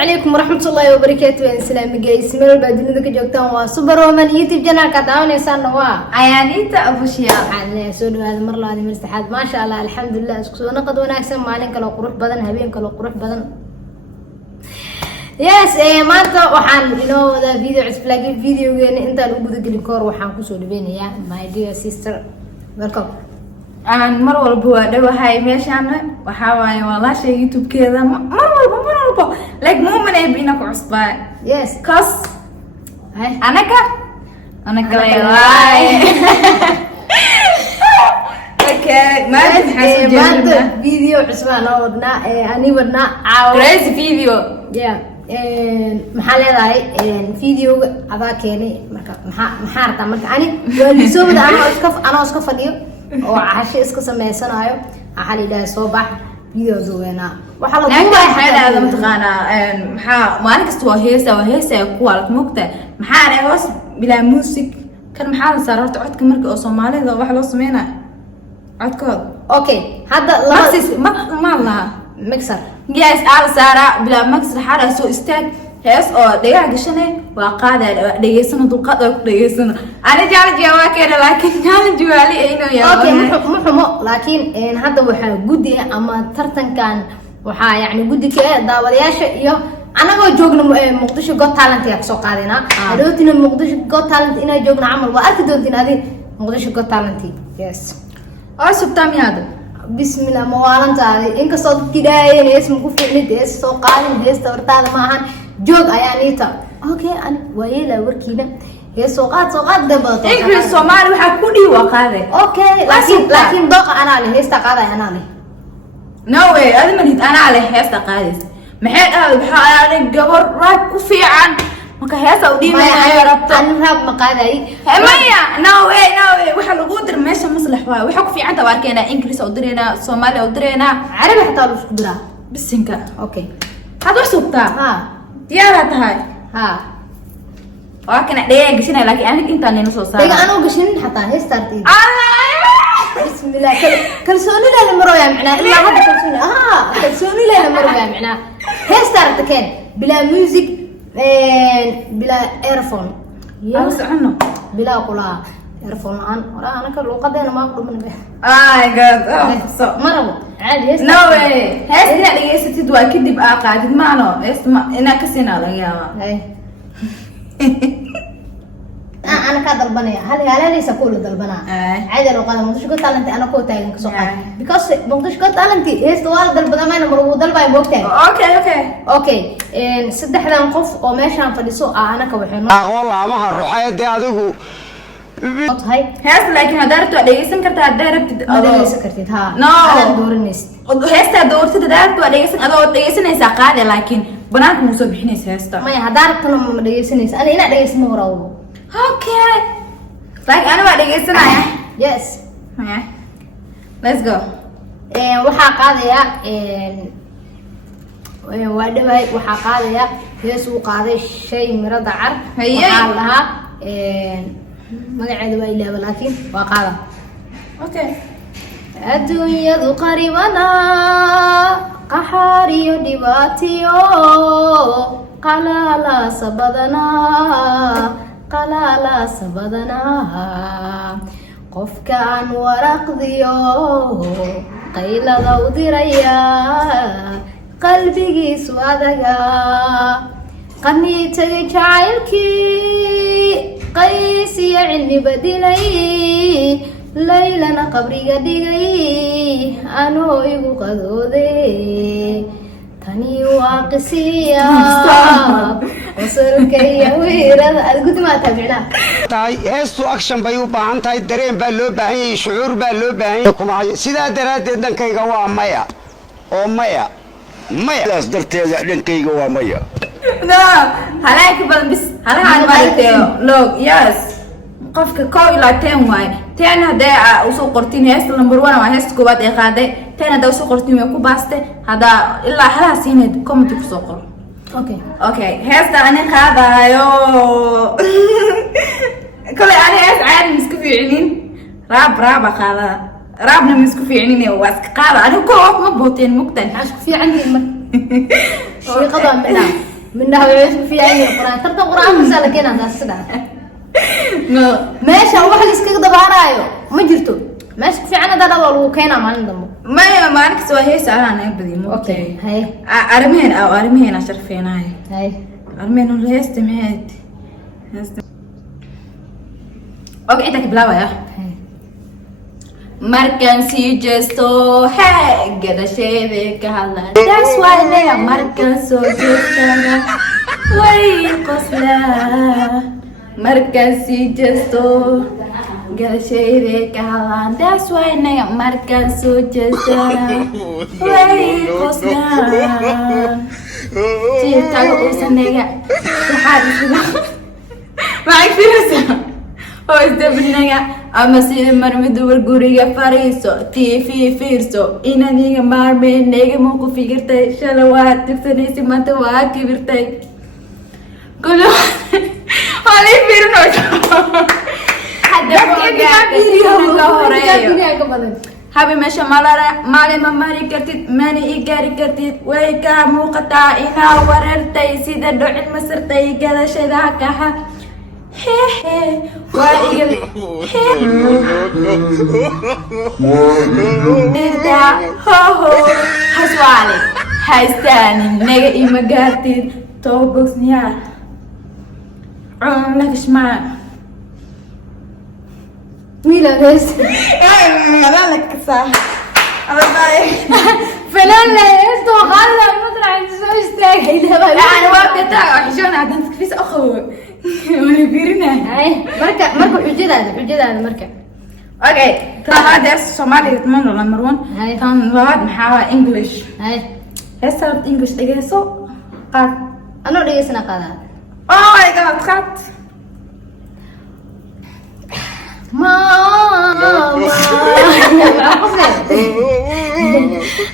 عليكم ورحمة الله وبركاته. السلام جايس من البدن ذيك جوكتان وسوبر ومن يوتيوب جنال كتاون يسان نوا عيانيتا أبو شيا على سود هذا المرة هذه مرتاحات ما شاء الله الحمد لله. سكسونا قد وناكسن مالين كلو قروح بدن هبين كلو قروح بدن. يس ما أنت وحن ذا فيديو عسبلاقي فيديو يعني أنت لو بدك الكور وحن كسر بيني يا my dear sister welcome. أنا مرة والبوا ده وهاي ماشانة وحاوي والله شيء يوتيوب كذا مرة like مو من يبينك عصبان yes كاس هاي أنا كلاي اوكي ما تحسوا جربنا فيديو عصبان ودنا أني ودنا عاوز فيديو يا محل هاي فيديو هذا كيني محارة مرك أنا والسوق ده أنا أسكف اليوم وعشان اسكو سميسانايو waxaa la soobax video zoena waxa la duubay hada mataqaana maxaa maalin kasta waa heesa ku waalad moogta maxaa ay hoos bila music kan maxaa la saarto codka marka oo Soomaalida wax loo sameeyna codkood okay hada ma laha mixer yes aal saara bila mixer xara soo istaag hees oo dhagaa gashanay waa qaaday dhageysano dulqaad oo dhageysano ana jaalji waa keen laakiin jaalji wali inuu yahay okay muxumo laakiin hadda waxa gudi ama tartankan waxa yaani gudi ka daawadayaasha iyo anagoo joogno Muqdisho Got Talent ka soo qaadina hadootina Muqdisho Got Talent ina joogno amal waa arki doontiin adii Muqdisho Got Talent yes oo subtaamiyada bismillah mawaalantaadi inkastoo dadkii dhaayeen ismu ku fiicnay soo qaadin deesta wartaada ma ahan joog ayaaniita okay an waayela warkiina soo qaad dabada English Soomaali waxa ku dhiiwa qaaday okay laakiin doqa ana leh heesta qaaday ana leh no way adman ana leh heesta qaadays maxay waxa aan gabar raad ku fiican marka heesta u dhiibanay rabto an rab ma qaaday maya no way waxa lagu dir meesha maslax waa waxa ku fiican tabarkeena English oo direena Soomaali oo direena Carabi xataa lu isku diraa bisinka okay hada subta ha diyaarad tahay ha وكان عليه قشنا لكن أنا كنت أنا نص ساعة. دقيقة أنا وقشني حتى هي ستارتي. بسم الله كلسوني لا المروية معنا إلا هذا كلسوني كلسوني لا المروية معنا هي ستارت كان بلا ميوزك بلا إيرفون. يس عنه. بلا قلا إيرفون ولا أنا كل وقت أنا ما أقول منه. God. مرة عادي no way. هي اللي يستي دوا كده بقى قاعد معنا اسمع إنا كسينا لا يا ما. أنا كادر بني هل ليس كل البنا عادي لو قال مقدش قلت أنت أنا كوتا يعني كسوقات because مقدش قلت أنت إيش دوار البنا ما نمر ودل باي بوقتين أوكي سد حدا نقف وماشي عن فلسوق أنا كوحنا والله ما هروح عادي أدوه هاي هاس لكن هدارت أديسن كرت هدارت أديسن كرت ها no دور الناس هاس دورت هدارت أديسن أديسن إساقات لكن بنات مسبحين هاستا ما هدارت أنا ما أديسن أنا هنا أديسن وراو okay like أنا ما أديسن أيه yes let's go waxaa qaadaya waxaa qaadaya heesuu qaaday shay miro dacar waxaa lahaa magaceeda waa ilaaba laakiin waa qaada okay adduunyadu qaribana qaxaar iyo dhibaatiyo qalaalaasa badanaa qofka aan waraqdiyo qaylada u diraya qalbigiisu adaga qanii tagay jacaylkii qays iyo cilmi badilay laylana qabriga dhigay anoo igu qadoode tani waa qisiya wasalka iyo weerada algudmaa taabicnaa tahay heestu action bay u baahan tahay dareen baa loo baahan yahay shucuur baa loo baahan yahay kuma sidaa daraadeed dhankayga waa maya oo maya sidaas darteeda dhankayga waa maya no halaak badan bis halahan maarteeyo log yes qofka koo ilaa 10 waay 10 haday usoo qortin heesta number 1 waa heesta koowaad ee qaaday 10 haday usoo qortin way ku baaste hada ilaa halaha siinad comment ku soo qor okay heesta ana qaadayo kale ana heesta caadi isku fiicnin raab qaada raabna isku fiicnin waa iska qaada ana koo ma booteen mugtan isku fiican mar شيقة منها من نهاية في أي قرآن ترى قرآن مسألة كنا ناسدا ماشي أول حاجة كده بعرايو ما جرتو ماشي في عنا ده والله كنا ما عندهم ما أنا كسوة هي سألنا يبدي مو أوكي هاي أرمين أشرفين هاي أرمين ولا يستمعت أوكي عندك بلاوة يا markan si jesto hey gada shede kala that's why they are markan so jesto way qosla markan si jesto gada shede kala that's why they are markan so jesto way qosla si tago usanega hadis ma ifirsa oo isdabnaga ama si marmadu warguriga fariiso TV fiirso inaniga maarmeenayga ma ku fikirtay shala waa tirsanaysi maanta waa kibirtay kulo hali fiirno hadda habi meesha maalin ma mari kartid mani i gaari kartid way ka muuqataa inaa warartay sida dhocin masartay gadashada kaha وائل هو حسوالي حيستاني نجا إما قاتل توبوكس نيار عم لك شمع ميلا بس أنا لك صح الله باي فلان لا يستو خلى مطلع تسوي أنا وقتها حشون عدنت كفيس أخو ولا بيرنا هاي مركا حجدة مركا اوكي ترى هذا الصومالي يتمنى نمبر 1 هاي كان واحد محاوى انجلش هاي هسه انجلش دقيسو قاد أنا ليه سنة قادة اوه ماي جاد قاد ماما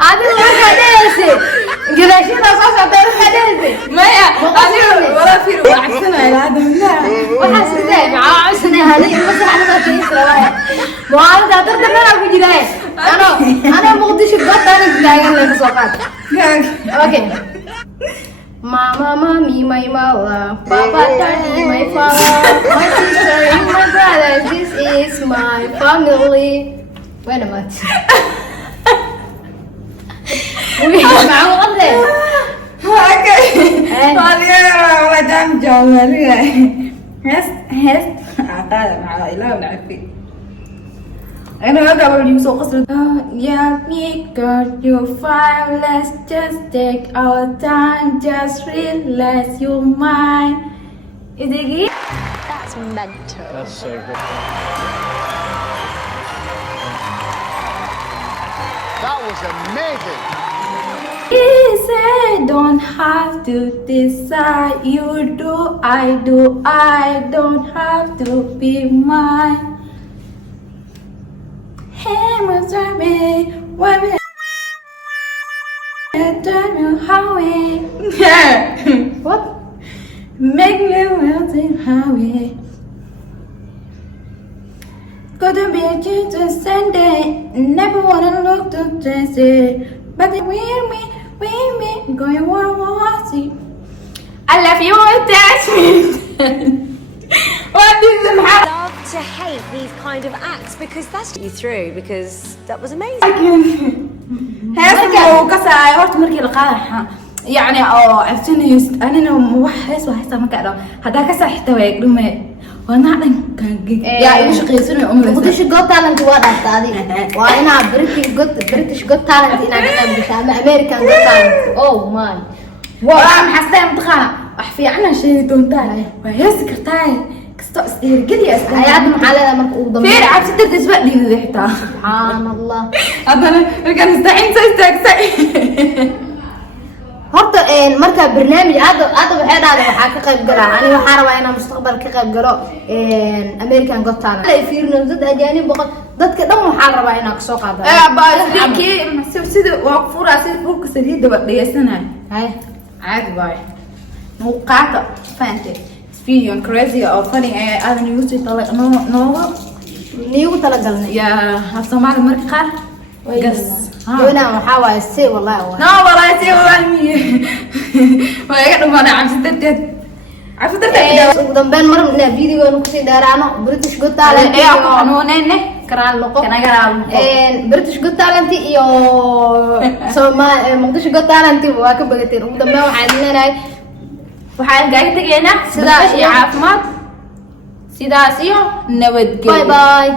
هذا ما حدث كذا شيء أساسا تعرف حدث ما يا أنا ولا في واحد سنة إلى هذا لا وحاسس ده مع سنة هذه بس أنا ما في سلاوي وأنا تعترف أن أنا في جراي أنا مقدش القط أنا جراي اللي بسوقات أوكي Mama, mommy, my mother, Papa, daddy, my father, my sister, and my brother. This is my family. Wait a minute. معقول ده. اوكي طالع ولا دام جوالي هست اعطاه مع إله ونعرفي أنا أقرأ اليوم قصر Yeah, me girl, you're fine. Let's just take our time. Just relax your mind. Is it good? That's mental. That's so good. That was amazing. He said, don't have to decide. You do, I do. I don't have to be mine. Hey, what's up, man? What? Turn me highway. What? Make me melting highway. Gonna be a Jesus Sunday. Never wanna look to Jesse. But they wear me, going one see. I love you, attach me. What is the matter? Love to hate these kind of acts because that's you through because that was amazing. هسه وكسا هورت مركي القاحة يعني أو عرفتني أنا موحس وحسه ما كأره هذا كسا حتى ويقدم وانا كان يا إيش قيسوني عمري بريتش جوت تالنت waa dhaaftaadi waa inaa British Got Talent inaa ka qayb gashaa ama American Got Talent oh man waa maxaa imtixaan wax fiican shay doontaa waa hees kartaa kasto isdheergeli ayaad maxaa leedahay marka ugu dambeeyo fiir cabsi dadis waa dhiiday xitaa subhanallah hadana markaan istaacin soo istaagtay horta marka barnaamij aad waxay dhahday waxa ka qayb galaa ani waxa rabaa inaan mustaqbal ka qayb galo American Got Talent ay fiirno dad ajaanib boqol dadka dhan waxa rabaa inaan ka soo qaado baasiki sida waa furaa sida furka saliida waa dhigaysanaay hay caadi baay muuqaata faante video crazy oo funny ay aadan igu sii tala nooga niigu tala galnay ya af Soomaali marka qaar Gas. Joona waxaa waaye si wallahi waa. No wallahi si wallahi waa iga dhumaanay cabsidadeed ugu dambeyn mar inaa videogan kusii dheeraano British Got Talent ee ku xanuunayne karaan noqo kana garaal British Got Talent iyo Muqdisho Got Talent waa ka bagateen ugu dambeyn waxaan leenahay waxaan gaaga tageynaa sidaas iyo caafimaad sidaas iyo nabadgelyo bye bye